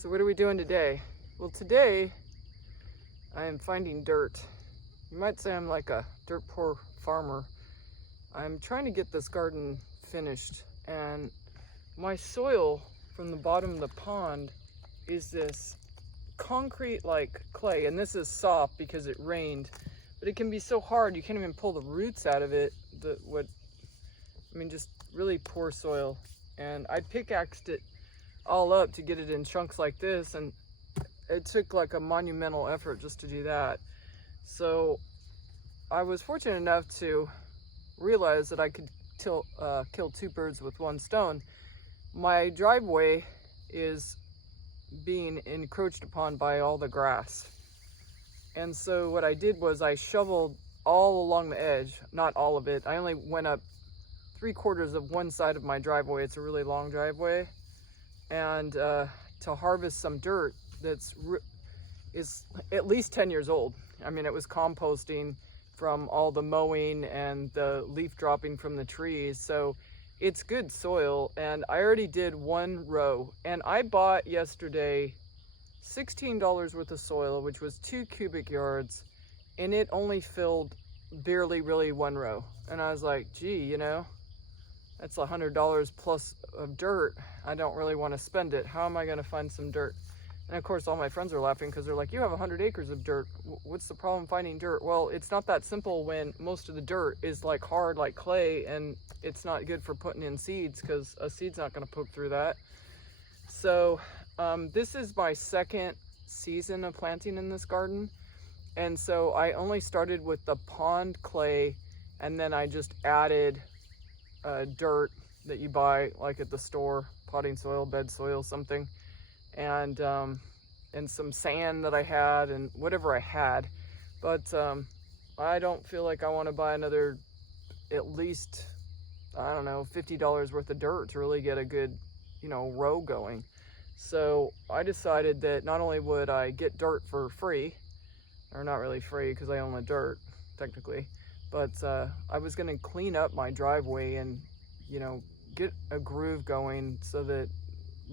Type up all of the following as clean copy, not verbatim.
So what are we doing today? Well, today I am finding dirt. You might say I'm like a dirt poor farmer. I'm trying to get this garden finished, and my soil from the bottom of the pond is this concrete like clay, and this is soft because it rained, but it can be so hard you can't even pull the roots out of it. Just really poor soil. And I pickaxed it all up to get it in chunks like this, and it took like a monumental effort just to do that. So I was fortunate enough to realize that I could kill two birds with one stone. My driveway is being encroached upon by all the grass, and so what I did was I shoveled all along the edge, not all of it. I only went up 3/4 of one side of my driveway. It's a really long driveway, and to harvest some dirt is at least 10 years old. I mean, it was composting from all the mowing and the leaf dropping from the trees, so it's good soil. And I already did one row, and I bought yesterday $16 worth of soil, which was 2 cubic yards, and it only filled barely really one row. And I was like, gee, that's $100 plus of dirt. I don't really want to spend it. How am I going to find some dirt? And of course, all my friends are laughing because they're like, you have 100 acres of dirt. What's the problem finding dirt? Well, it's not that simple when most of the dirt is like hard, like clay, and it's not good for putting in seeds because a seed's not going to poke through that. So this is my second season of planting in this garden. And so I only started with the pond clay, and then I just added dirt that you buy like at the store, potting soil, bed soil, something, and some sand that I had and whatever I had. But I don't feel like I want to buy another, at least, I don't know, $50 worth of dirt to really get a good, row going. So I decided that not only would I get dirt for free, or not really free because I own the dirt technically, but I was going to clean up my driveway and, get a groove going so that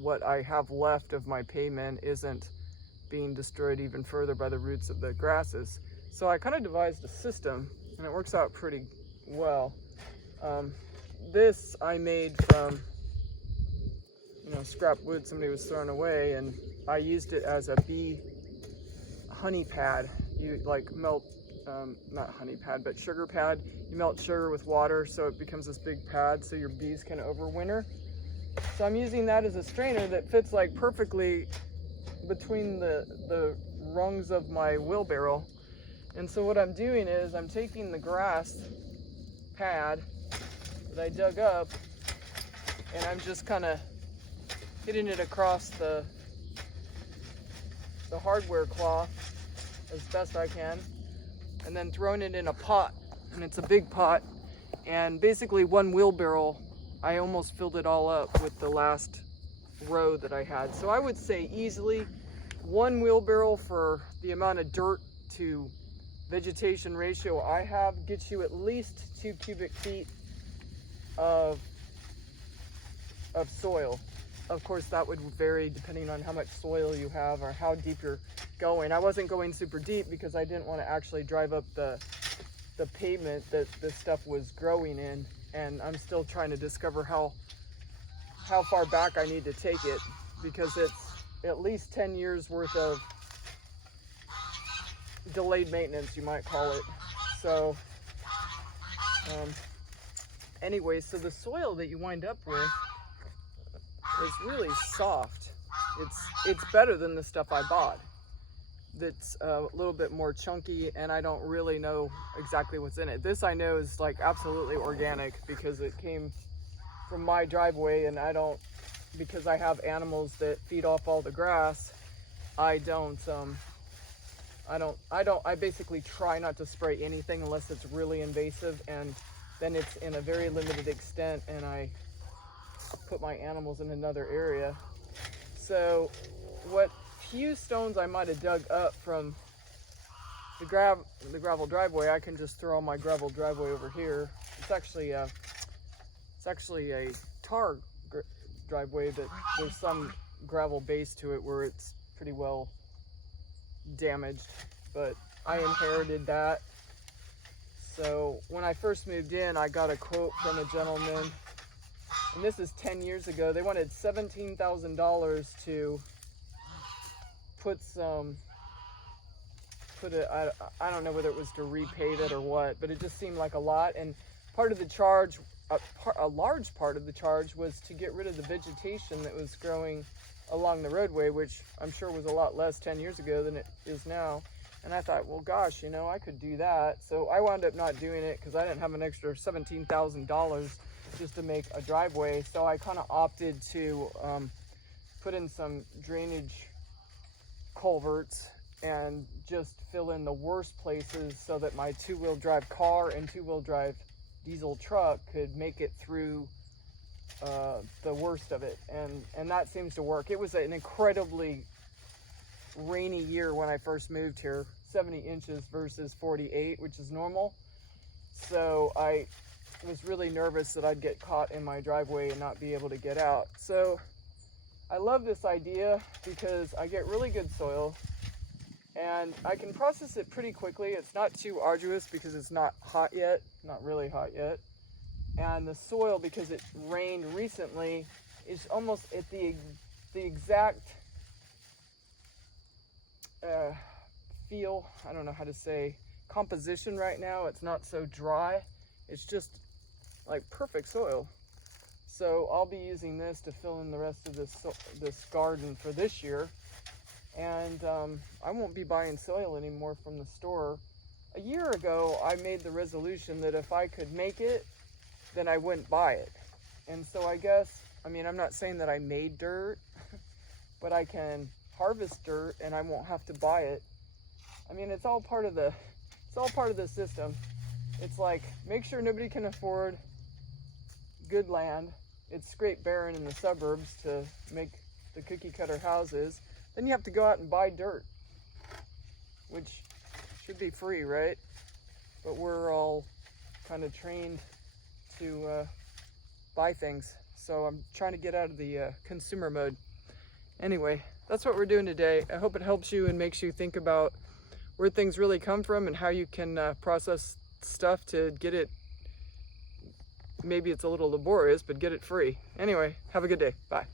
what I have left of my pavement isn't being destroyed even further by the roots of the grasses. So I kind of devised a system, and it works out pretty well. This I made from, scrap wood somebody was throwing away, and I used it as a bee honey pad. You like melt, not honey pad, but sugar pad. You melt sugar with water so it becomes this big pad so your bees can overwinter. So I'm using that as a strainer that fits like perfectly between the rungs of my wheelbarrow. And so what I'm doing is I'm taking the grass pad that I dug up, and I'm just kind of hitting it across the hardware cloth as best I can, and then throwing it in a pot. And it's a big pot, and basically one wheelbarrow, I almost filled it all up with the last row that I had. So I would say easily one wheelbarrow for the amount of dirt to vegetation ratio I have gets you at least 2 cubic feet of soil. Of course, that would vary depending on how much soil you have or how deep you're going. I wasn't going super deep because I didn't want to actually drive up the pavement that this stuff was growing in, and I'm still trying to discover how far back I need to take it, because it's at least 10 years worth of delayed maintenance, you might call it. So anyway, so the soil that you wind up with is really soft. It's better than the stuff I bought. That's a little bit more chunky, and I don't really know exactly what's in it. This I know is like absolutely organic because it came from my driveway, and because I have animals that feed off all the grass, I basically try not to spray anything unless it's really invasive, and then it's in a very limited extent, and I put my animals in another area. So what few stones I might have dug up from the gravel driveway, I can just throw on my gravel driveway over here. It's actually a tar driveway that there's some gravel base to it where it's pretty well damaged, but I inherited that. So when I first moved in, I got a quote from a gentleman, and this is 10 years ago. They wanted $17,000 to I don't know whether it was to repave it or what, but it just seemed like a lot. And part of the charge, a large part of the charge, was to get rid of the vegetation that was growing along the roadway, which I'm sure was a lot less 10 years ago than it is now. And I thought, well, gosh, you know, I could do that. So I wound up not doing it because I didn't have an extra $17,000 just to make a driveway. So I kind of opted to put in some drainage culverts and just fill in the worst places so that my two-wheel drive car and two-wheel drive diesel truck could make it through the worst of it. And that seems to work. It was an incredibly rainy year when I first moved here, 70 inches versus 48, which is normal. So I was really nervous that I'd get caught in my driveway and not be able to get out. So I love this idea because I get really good soil and I can process it pretty quickly. It's not too arduous because it's not hot yet, not really hot yet. And the soil, because it rained recently, is almost at the exact feel, I don't know how to say, composition right now. It's not so dry. It's just like perfect soil. So I'll be using this to fill in the rest of this garden for this year. And I won't be buying soil anymore from the store. A year ago, I made the resolution that if I could make it, then I wouldn't buy it. And so I guess, I mean, I'm not saying that I made dirt, but I can harvest dirt and I won't have to buy it. I mean, it's all part of the system. It's like, make sure nobody can afford good land. It's scrape barren in the suburbs to make the cookie cutter houses. Then you have to go out and buy dirt, which should be free, right? But we're all kind of trained to buy things. So I'm trying to get out of the consumer mode. Anyway, that's what we're doing today. I hope it helps you and makes you think about where things really come from and how you can process stuff to get it. Maybe it's a little laborious, but get it free. Anyway, have a good day. Bye.